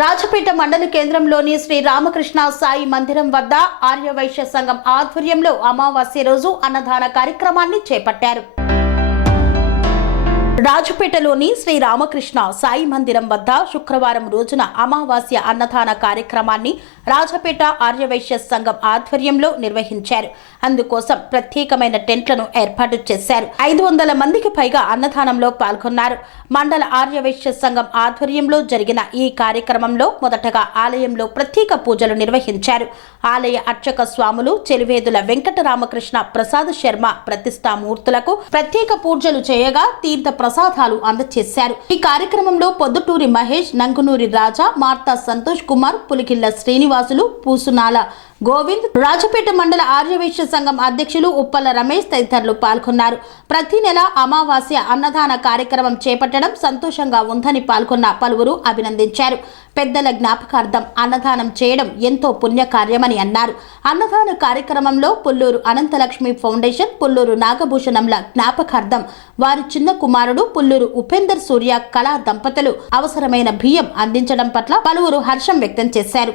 రాజపేట మండల కేంద్రంలోని శ్రీ రామకృష్ణ సాయి మందిరం వద్ద ఆర్యవైశ్య సంఘం ఆధ్వర్యంలో అమావాస్య రోజు అన్నదాన కార్యక్రమాన్ని చేపట్టారు. రాజుపేటలోని శ్రీ రామకృష్ణ సాయి మందిరం వద్ద శుక్రవారం రోజున అమావాస్య అన్నదాన కార్యక్రమాన్ని రాజపేట ఆర్యవైశ్య సంఘం ఆధ్వర్యంలో నిర్వహించారు. అందుకోసం ప్రత్యేకమైన టెంట్లను ఏర్పాటు చేశారు. ఐదు వందల మందికి పైగా అన్నదానంలో పాల్గొన్నారు. మండల ఆర్యవైశ్య సంఘం ఆధ్వర్యంలో జరిగిన ఈ కార్యక్రమంలో మొదటగా ఆలయంలో ప్రత్యేక పూజలు నిర్వహించారు. ఆలయ అర్చక స్వాములు చెలివేదుల వెంకటరామకృష్ణ ప్రసాద్ శర్మ ప్రతిష్టామూర్తులకు ప్రత్యేక పూజలు చేయగా తీర్థ ప్రసాదాలు అందజేశారు ఈ కార్యక్రమంలో పొద్దుటూరి మహేష్ నంగునూరి రాజా మార్తా సంతోష్ కుమార్ పులికిల్ల శ్రీనివాసులు పూసునాల గోవింద్ రాజపేట మండల ఆర్యవైశ్య సంఘం అధ్యక్షులు ఉప్పల రమేష్ తదితరులు పాల్గొన్నారు. ప్రతి నెల అమావాస్య అన్నదాన కార్యక్రమం చేపట్టడం సంతోషంగా ఉందని పాల్గొన్న పలువురు అభినందించారు. పెద్దల జ్ఞాపకార్థం అన్నదానం చేయడం ఎంతో పుణ్యకార్యమని అన్నారు. అన్నదాన కార్యక్రమంలో పుల్లూరు అనంతలక్ష్మి ఫౌండేషన్ పుల్లూరు నాగభూషణంల జ్ఞాపకార్థం వారి చిన్న కుమారుడు పుల్లూరు ఉపేందర్ సూర్య కళా దంపతులు అవసరమైన బియ్యం అందించడం పట్ల పలువురు హర్షం వ్యక్తం చేశారు.